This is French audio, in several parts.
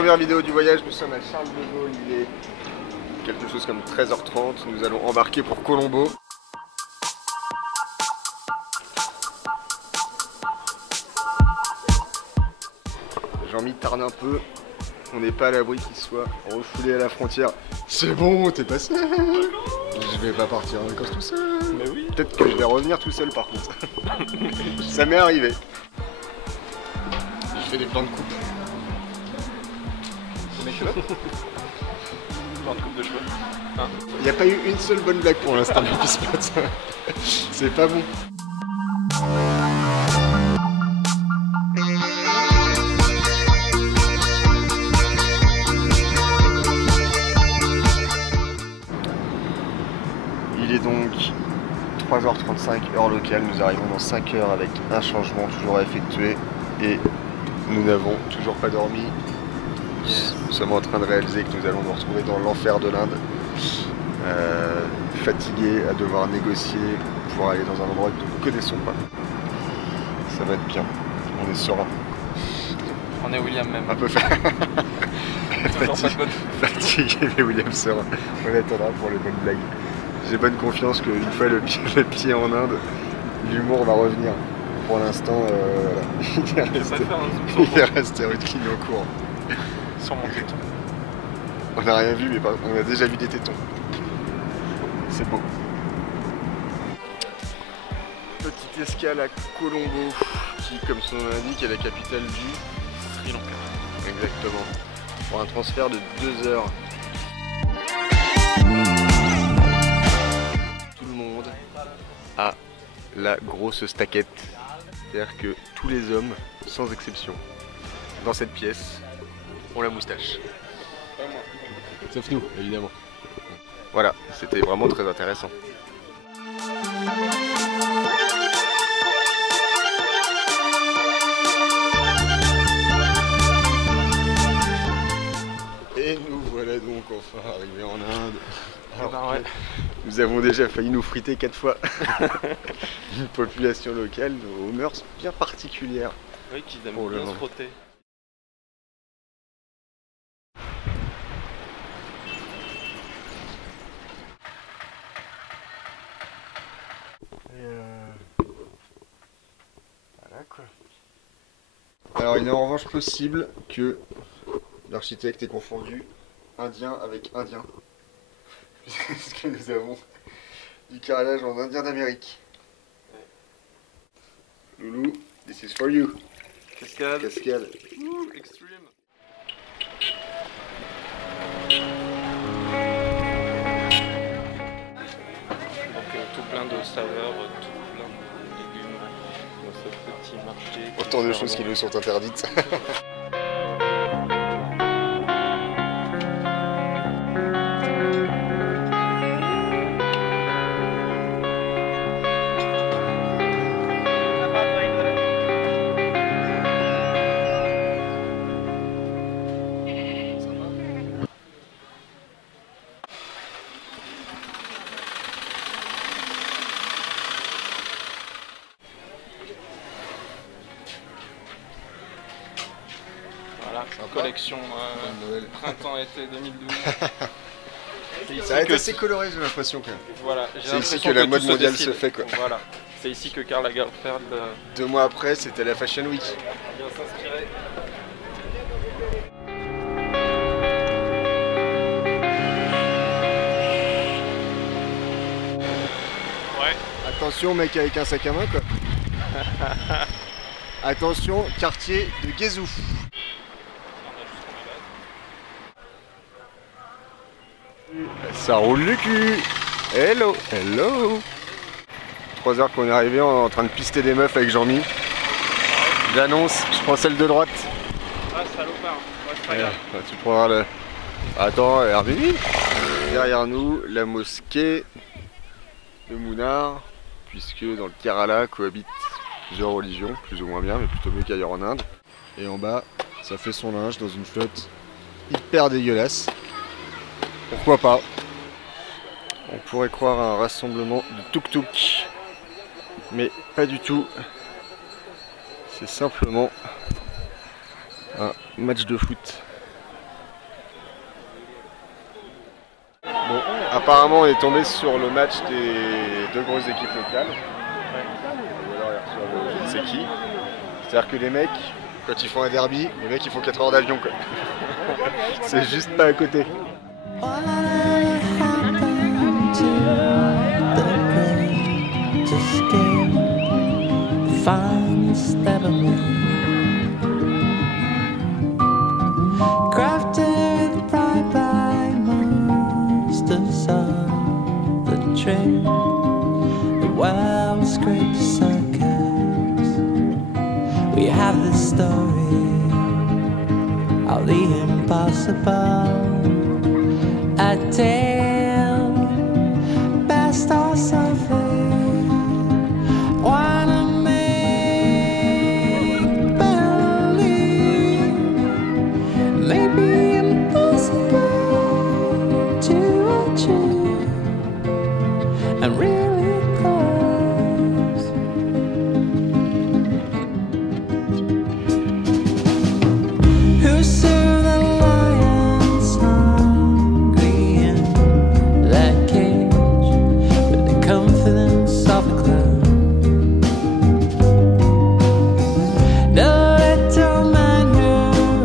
première vidéo du voyage, nous sommes à Charles de Gaulle, il est quelque chose comme 13h30, nous allons embarquer pour Colombo. Jean-Mi tarde un peu, on n'est pas à l'abri qu'il soit refoulé à la frontière. C'est bon, t'es passé. Je vais pas partir en vacances tout seul. Mais oui. Peut-être que je vais revenir tout seul par contre. Ça m'est arrivé. Je fais des plans de coupe. Mes cheveux. Plan de coupe de cheveux. Hein? Il n'y a pas eu une seule bonne blague pour l'instant depuis ce spot. C'est pas bon. Il est donc 3h35 heure locale, nous arrivons dans 5 heures avec un changement toujours à effectuer et nous n'avons toujours pas dormi. Nous sommes en train de réaliser que nous allons nous retrouver dans l'enfer de l'Inde, fatigués à devoir négocier pour aller dans un endroit que nous ne connaissons pas. Ça va être bien, on est serein. On est William même. Un peu fatigué mais William serein. On attendra pour les bonnes blagues. J'ai bonne confiance qu'une fois le pied en Inde, l'humour va revenir. Pour l'instant, voilà. Il est resté recliné au courant. Sur mon téton. On n'a rien vu, mais on a déjà vu des tétons. C'est beau. Petite escale à Colombo, qui, comme son nom l'indique, est la capitale du Sri Lanka. Exactement. Pour un transfert de 2 heures. Tout le monde a la grosse staquette. C'est-à-dire que tous les hommes, sans exception, dans cette pièce, ont la moustache. Sauf nous, évidemment. Voilà, c'était vraiment très intéressant. Et nous voilà donc enfin arrivés en Inde. Alors ouais. Nous avons déjà failli nous friter 4 fois. Une population locale aux mœurs bien particulières. Oui, qui aiment bien se frotter. Voilà quoi. Alors il est en revanche possible que l'architecte ait confondu indien avec indien. Puisque nous avons du carrelage en indien d'Amérique. Loulou, this is for you. Cascade. Cascade. Ouh, extreme. Donc tout plein de saveurs, tout plein de légumes dans ce petit marché. Autant de choses qui nous sont interdites. Voilà, collection printemps-été 2012. Ça va être assez coloré, j'ai l'impression que. Voilà, c'est ici que la mode mondiale se fait quoi. Voilà, c'est ici que Karl Lagerfeld 2 mois après, c'était la Fashion Week. vient s'inspirer. Ouais. Attention mec avec un sac à main quoi. Attention, quartier de Guézou. Ça roule le cul. Hello, hello. 3 heures qu'on est arrivé, on est en train de pister des meufs avec Jean-Mi. J'annonce, je prends celle de droite. Ah salopard, ouais, c'est pas grave. Tu prendras le... Attends, Airbnb. Derrière nous, la mosquée de Munnar, puisque dans le Kerala cohabitent plusieurs religions, plus ou moins bien, mais plutôt mieux qu'ailleurs en Inde. Et en bas, ça fait son linge dans une flotte hyper dégueulasse. Pourquoi pas? On pourrait croire à un rassemblement de tuk-tuk, mais pas du tout. C'est simplement un match de foot Apparemment, on est tombé sur le match des deux grosses équipes locales. Ou alors sur le je ne sais qui. C'est-à-dire que les mecs, quand ils font un derby, les mecs ils font 4 heures d'avion quoi. C'est juste pas à côté. We have the story of the impossible, a tale best or something. Wanna make believe maybe impossible to achieve and really close. Who served the lions hungry in that cage with the confidence of a clown? The little man who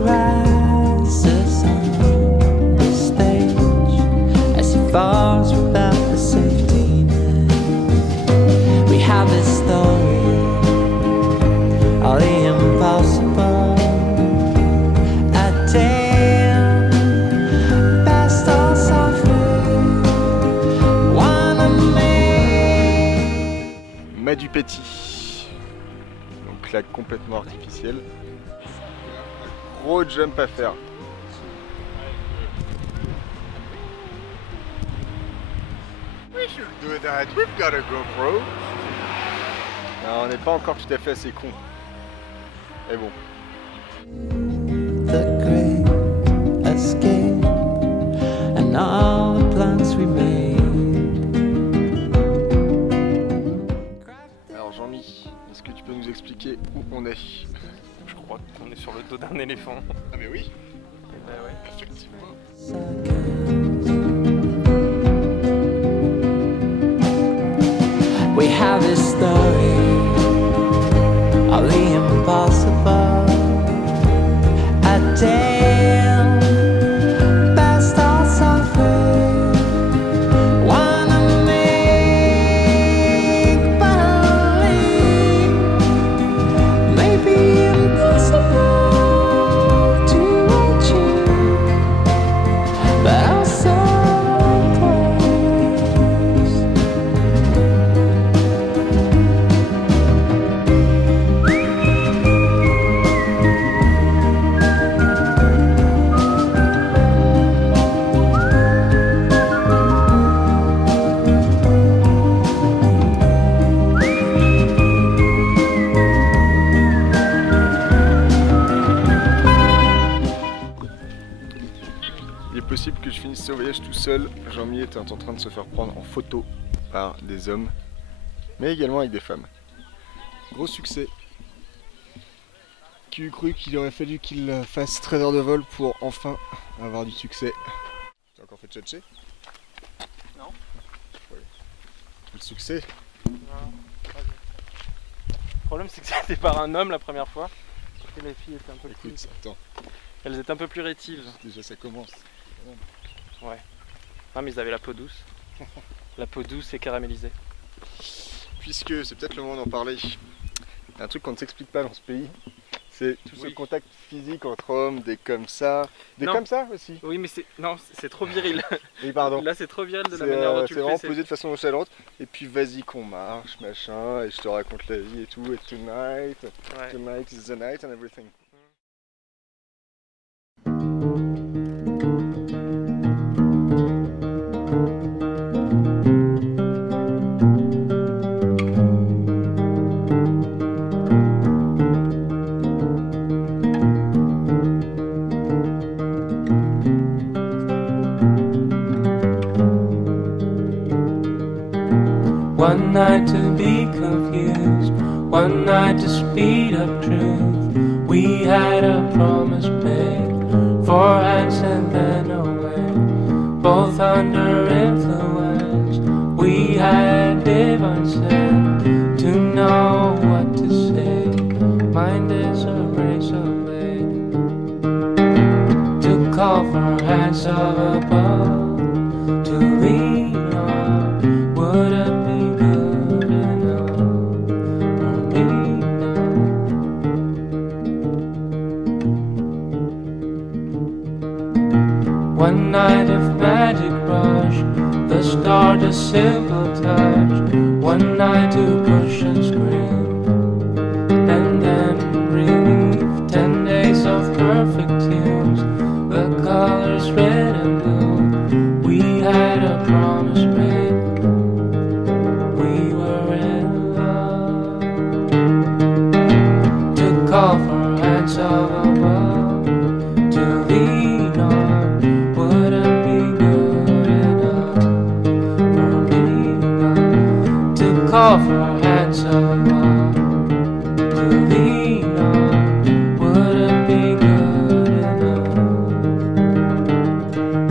rises on the stage as he falls without the safety net. We have this story of the impossible. Du Petit, donc là complètement artificielle. Un gros jump à faire. We should do that. We've got a GoPro. Non, on n'est pas encore tout à fait assez con. Mais bon. The great escape and all the plans we made. Est-ce que tu peux nous expliquer où on est? Je crois qu'on est sur le dos d'un éléphant. Ah mais oui. Bah ouais. Effectivement. We have this story of the impossible, a tale best or something. Wanna make believe maybe impossible to achieve, but also close. Il est possible que je finisse ce voyage tout seul. Jean-Mi était en train de se faire prendre en photo par des hommes, mais également avec des femmes. Gros succès. Qui eût cru qu'il aurait fallu qu'il fasse 13 heures de vol pour enfin avoir du succès. Tu as encore fait tchatcher? Non. Ouais. Le succès. Non. Le problème c'est que c'était par un homme la première fois. Et les filles étaient un peu plus... Écoute, attends, Elles étaient un peu plus rétives. déjà ça commence. Ouais. Non mais ils avaient la peau douce. La peau douce et caramélisée. Puisque c'est peut-être le moment d'en parler. Un truc qu'on ne s'explique pas dans ce pays, c'est tout ce contact physique entre hommes, des comme ça. Des Non. comme ça aussi. Oui mais c'est... Non, c'est trop viril. Oui, pardon. Là c'est trop viril de la manière dont tu C'est le vraiment fais. posé de façon nonchalante. Et puis vas-y qu'on marche, machin, et je te raconte la vie et tout. Et tonight, Ouais. tonight is the night and everything. One night to be confused, one night to speed up truth. We had a promise made, 4 hands and then away, both under influence. mind is a razor blade to call for hands of above to lean on. Would it be good enough for me now? One night of magic rush, the start a simple touch. One night to push and scream, and then relief. 10 days of perfect tunes, the colors red and blue. We had a promise made, we were in love. To call for hands of above, to lean on. Would it be good enough for me now? To call for hands of above, to lean on. Would it be good enough?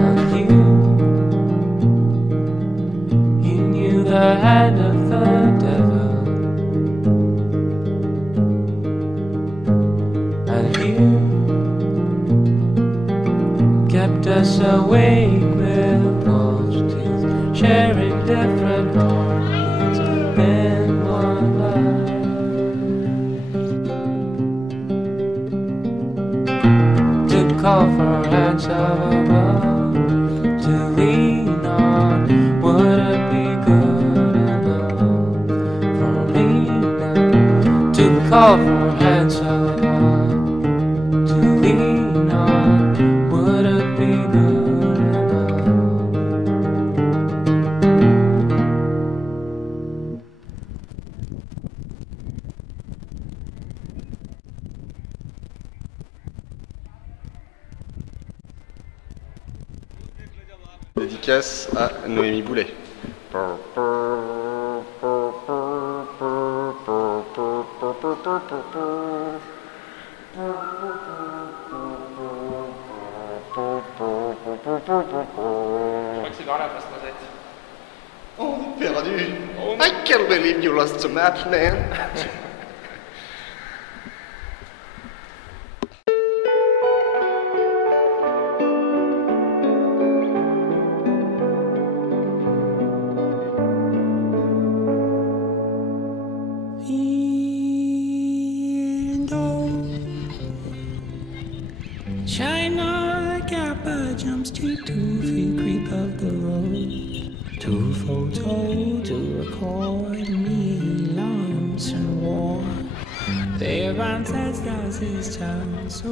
And you knew the hand of the devil, and you kept us awake with false teeth, sharing different heartbeats in one life. To call for hands of above, to lean on. Would it be good enough for me now? To call for hands of above, to lean on. Would it be good enough? Dédicace à Noémie Boulet. Je crois que c'est vers là, passe Noisette. On est perdu. I can't believe you lost the map, man. China Kappa jumps to 2 feet creep up the road. 2 photo to record me lumps and war. Their ancestors his tongue so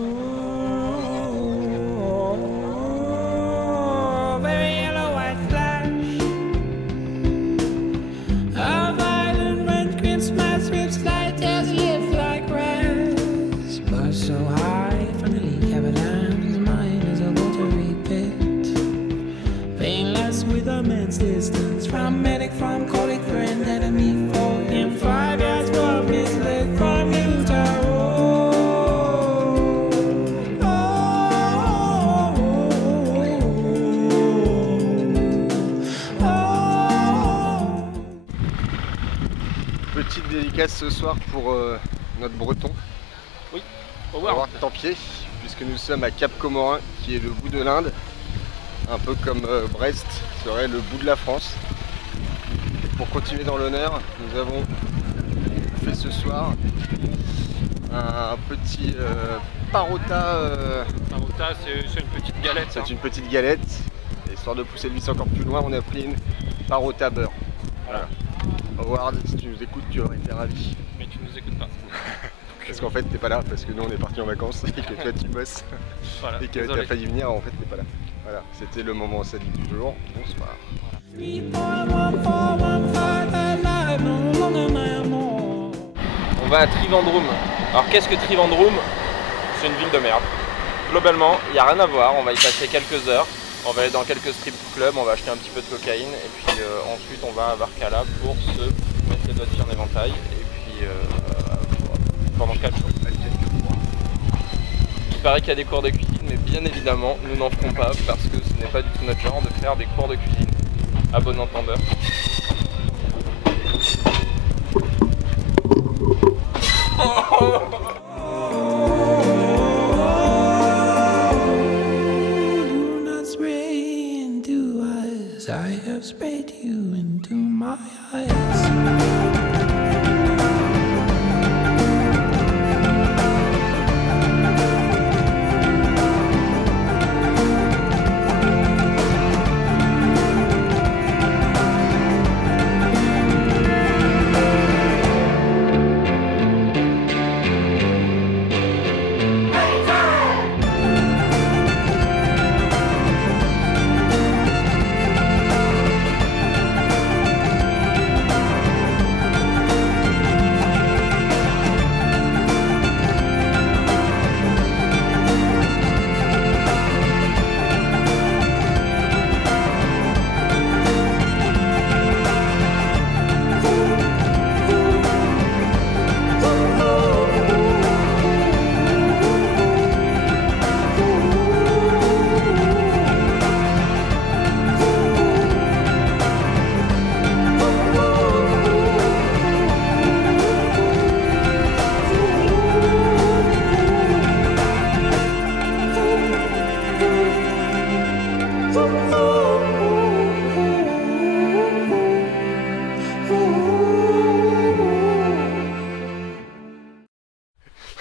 very yellow white flash. A violent red Christmas rips light as live like grass. But so high from the leak avalanche, mine is a watery pit. Painless with immense distance from medic, from colleague, friend, enemy, foe. In 5 years from his leg from Utah. Petite dédicace ce soir pour notre breton, Oui, Howard Tempier, puisque nous sommes à Cap Comorin, qui est le bout de l'Inde, un peu comme Brest serait le bout de la France. Et pour continuer dans l'honneur, nous avons fait ce soir un petit parota. Parota, c'est une petite galette. C'est une petite galette. Et histoire de pousser le vice encore plus loin, on a pris une parota beurre. Voilà. Howard, si tu nous écoutes, tu aurais été ravi. Mais tu nous écoutes pas. Parce qu'en fait, t'es pas là, parce que nous on est partis en vacances et que toi tu bosses. Voilà, Et que tu as failli venir, en fait t'es pas là. Voilà, c'était le moment sadique du jour. Bonsoir. On va à Trivandrum. Alors qu'est-ce que Trivandrum? C'est une ville de merde. Globalement, il n'y a rien à voir, on va y passer quelques heures. On va aller dans quelques strip clubs, on va acheter un petit peu de cocaïne et puis ensuite on va à Varkala pour se mettre les doigts dessus en éventail et puis pendant 4 jours. Il paraît qu'il y a des cours de cuisine, mais bien évidemment nous n'en ferons pas parce que ce n'est pas du tout notre genre de faire des cours de cuisine. À bon entendeur. Oh I have sprayed you into my eyes.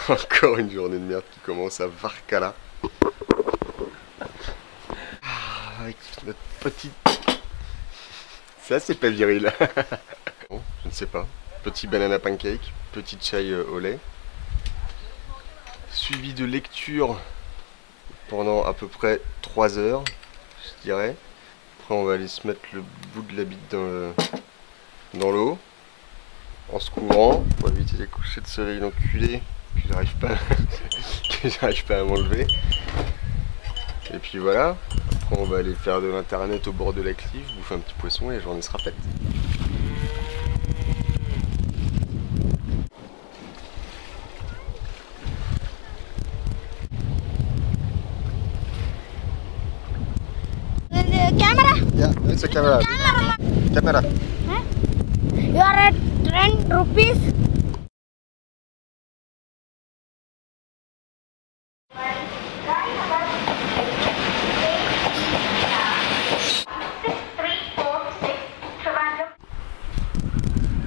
Encore une journée de merde qui commence à Varkala. Avec notre petite... Ça c'est pas viril. Bon, je ne sais pas. Petit banana pancake, petit chai au lait. Suivi de lecture pendant à peu près 3 heures, je dirais. Après on va aller se mettre le bout de la bite dans l'eau. En se couvrant, pour éviter les couchers de soleil d'enculé. Que j'arrive pas à m'enlever. Et puis voilà, après on va aller faire de l'internet au bord de la clive, bouffer un petit poisson et la journée sera faite. The camera? Yeah, it's a camera. Camera. Huh? You are at 10 rupees.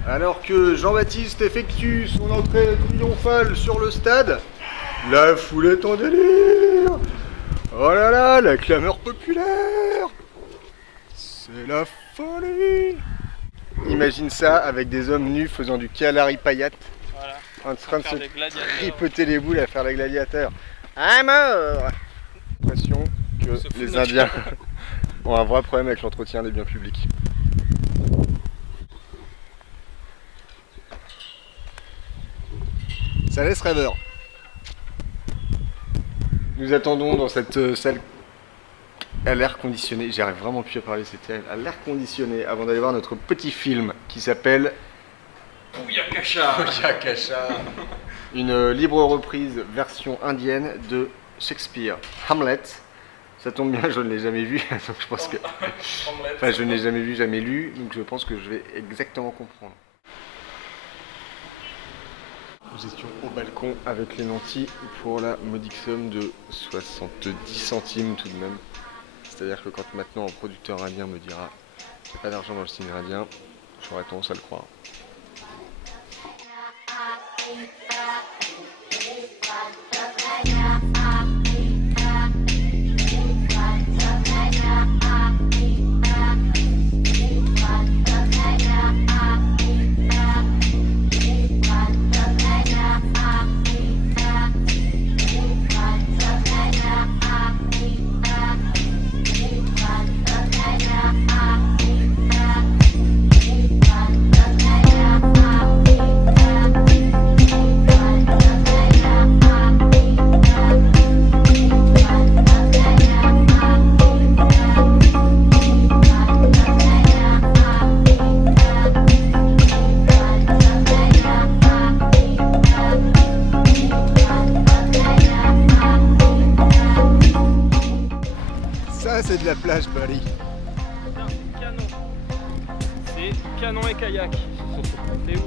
Alors que Jean-Baptiste effectue son entrée triomphale sur le stade, la foule est en délire. Oh là là, la clameur populaire. C'est la folie. Imagine ça avec des hommes nus faisant du Kalari Payat, Voilà. en train de se Des gladiateurs. tripoter les boules à faire les gladiateurs. À mort. J'ai l'impression que Se fout de les notre Indiens gueule. ont un vrai problème avec l'entretien des biens publics. Ça laisse rêveur. Nous attendons dans cette salle à l'air conditionné. J'arrive vraiment plus à parler, c'est terrible. À l'air conditionné avant d'aller voir notre petit film qui s'appelle Bouillakasha. Bouillakasha. Une libre reprise version indienne de Shakespeare, Hamlet. Ça tombe bien, je ne l'ai jamais vu, donc je pense que... Enfin, je ne l'ai jamais vu, jamais lu, donc je pense que je vais exactement comprendre. Nous étions au balcon avec les nantis pour la modique somme de 70 centimes tout de même. C'est-à-dire que quand maintenant un producteur indien me dira qu'il n'y a pas d'argent dans le cinéma indien, j'aurais tendance à le croire. Ça c'est de la plage, Paris. Putain, c'est canon. C'est canon et kayak. C'est ouf.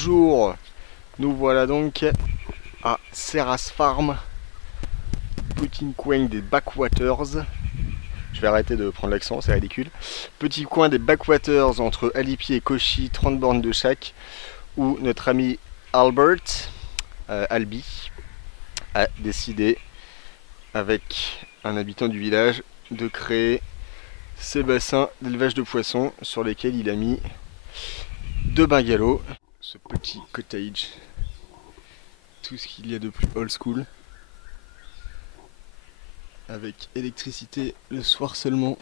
jour, nous voilà donc à Serras Farm, petit coin des backwaters. Je vais arrêter de prendre l'accent, c'est ridicule. Petit coin des backwaters entre Alipi et Cauchy, 30 bornes de chaque, où notre ami Albert, Albi, a décidé, avec un habitant du village, de créer ces bassins d'élevage de poissons sur lesquels il a mis 2 bungalows. Ce petit cottage, tout ce qu'il y a de plus old school, avec électricité le soir seulement,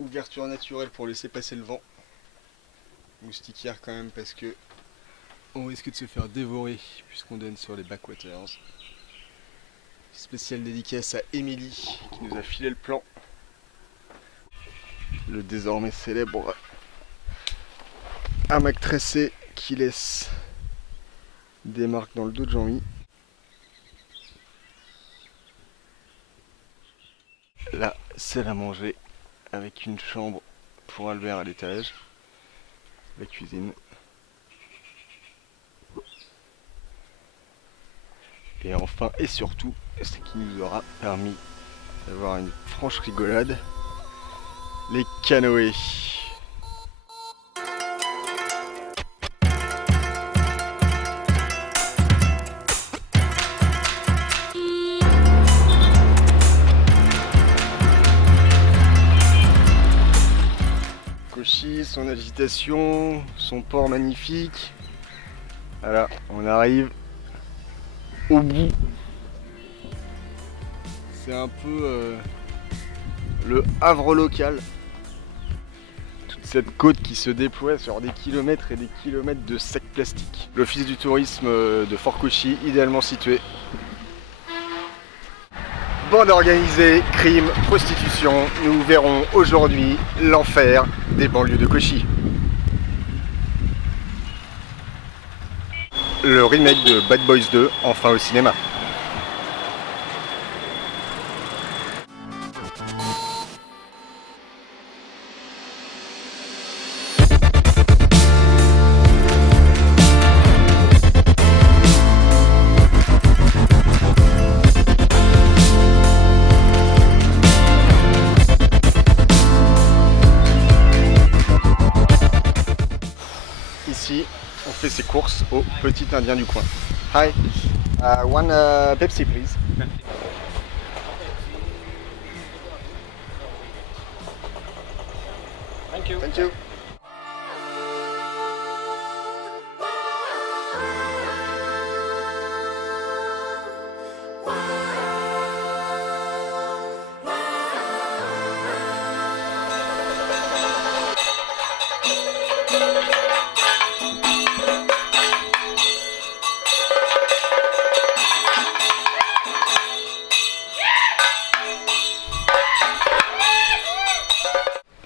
ouverture naturelle pour laisser passer le vent, moustiquaire quand même parce que on risque de se faire dévorer puisqu'on donne sur les backwaters. Spéciale dédicace à Émilie qui nous a filé le plan. Le désormais célèbre hamac tressé qui laisse des marques dans le dos de Jean-Mi. Là, salle à manger avec une chambre pour Albert à l'étage, la cuisine. Et enfin et surtout, ce qui nous aura permis d'avoir une franche rigolade, les canoës. Cauchy, son agitation, son port magnifique. Voilà, on arrive au bout. C'est un peu le Havre local. Toute cette côte qui se déploie sur des kilomètres et des kilomètres de sacs plastiques. L'office du tourisme de Fort Cauchy, idéalement situé. Bande organisée, crime, prostitution, nous verrons aujourd'hui l'enfer des banlieues de Cauchy. Le remake de Bad Boys 2, enfin au cinéma. Ici, on fait ses courses au Petit Indien du coin. Hi, one Pepsi please. Thank you. Thank you.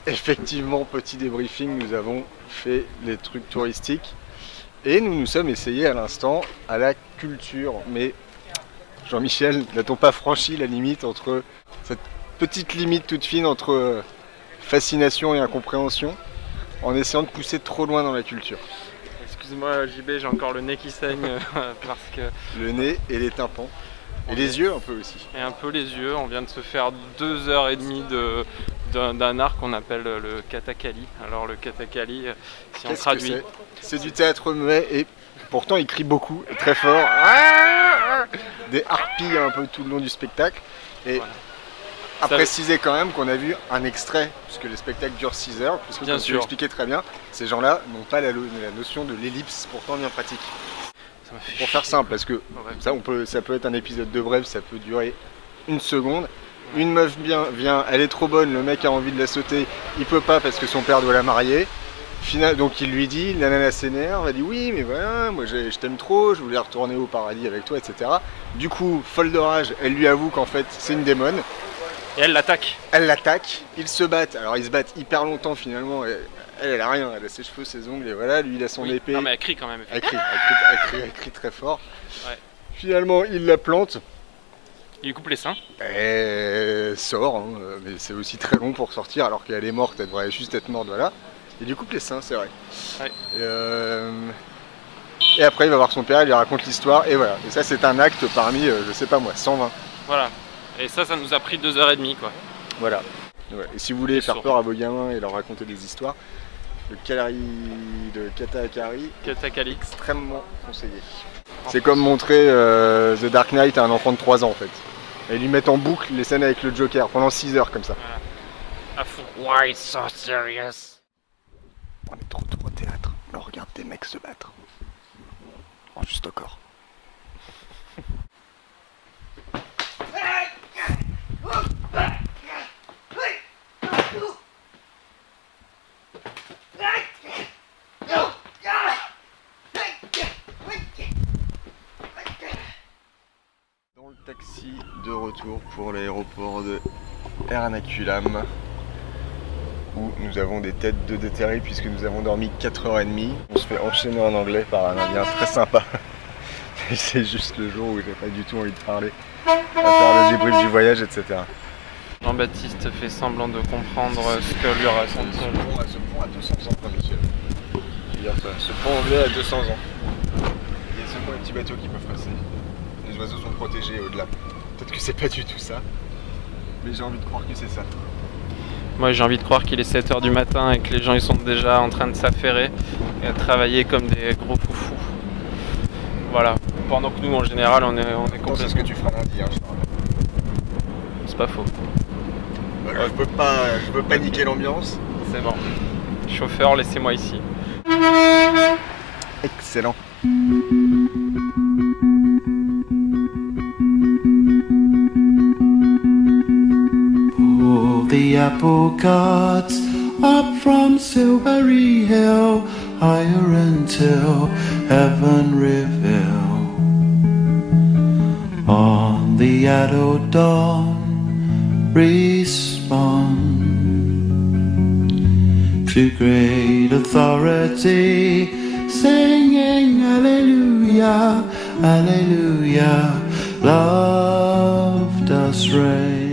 Effectivement, petit débriefing, nous avons fait les trucs touristiques et nous nous sommes essayés à l'instant à la culture. Mais Jean-Michel, n'a-t-on pas franchi la limite entre cette petite limite toute fine entre fascination et incompréhension en essayant de pousser trop loin dans la culture? Excuse-moi JB, j'ai encore le nez qui saigne parce que... Le nez et les tympans. Et les yeux un peu aussi. Et un peu les yeux, on vient de se faire 2h30 d'un art qu'on appelle le katakali. Alors le katakali, si on traduit... C'est du théâtre muet et pourtant il crie beaucoup et très fort. Des harpies un peu tout le long du spectacle. Et voilà. À préciser quand même qu'on a vu un extrait, puisque le spectacle dure 6 heures, puisque comme tu l'expliquais très bien, ces gens-là n'ont pas la notion de l'ellipse pourtant bien pratique. Pour faire simple, parce que ça peut être un épisode de bref, ça peut durer 1 seconde. Une meuf vient, elle est trop bonne, le mec a envie de la sauter, il peut pas parce que son père doit la marier. Donc il lui dit, la nana s'énerve, elle dit oui mais voilà, moi je t'aime trop, je voulais retourner au paradis avec toi, etc. Du coup, folle de rage, elle lui avoue qu'en fait c'est une démone. Et elle l'attaque. Elle l'attaque, ils se battent, alors ils se battent hyper longtemps finalement. Elle a rien, elle a ses cheveux, ses ongles, et voilà, lui il a son épée. Non mais elle crie quand même. Elle crie très fort. Ouais. Finalement, il la plante. Il lui coupe les seins. Elle sort, hein, mais c'est aussi très long pour sortir, alors qu'elle est morte, elle devrait juste être morte, voilà. Il lui coupe les seins, c'est vrai. Ouais. Et après il va voir son père, il lui raconte l'histoire et voilà. Et ça c'est un acte parmi, je sais pas moi, 120. Voilà. Et ça nous a pris 2h30 quoi. Voilà. Ouais. Et si vous voulez faire peur à vos gamins et leur raconter des histoires, le Katakari Katakali. extrêmement conseillé. C'est comme montrer The Dark Knight à un enfant de 3 ans en fait. Et lui mettre en boucle les scènes avec le Joker pendant 6 heures comme ça. Voilà. À fond. Why so serious? On est de retour au théâtre, on regarde des mecs se battre. En juste au corps. Dans le taxi de retour pour l'aéroport de Ernakulam, où nous avons des têtes de déterrés puisque nous avons dormi 4h30. On se fait enchaîner en anglais par un indien très sympa. Et c'est juste le jour où j'ai pas du tout envie de parler, à faire le débrief du voyage, etc. Jean-Baptiste fait semblant de comprendre ce que lui raconte. Ce pont a 200 ans, quoi, monsieur. Je veux dire ça, ce pont anglais a 200 ans. Il y a seulement les petits bateaux qui peuvent passer. Les oiseaux sont protégés au-delà. Peut-être que c'est pas du tout ça, mais j'ai envie de croire que c'est ça. Moi j'ai envie de croire qu'il est 7h du matin et que les gens ils sont déjà en train de s'affairer et à travailler comme des gros foufous. Voilà. Pendant que nous en général on est complètement... C'est ce que tu feras lundi, hein, je te rappelle. C'est pas faux. Bah, je peux pas niquer l'ambiance. C'est bon. Chauffeur, laissez-moi ici. Excellent. Pull the apple carts up from Silvery Hill, higher until heaven reveal. On the adult dawn, respond to great authority, singing Alleluia, Alleluia, love does reign.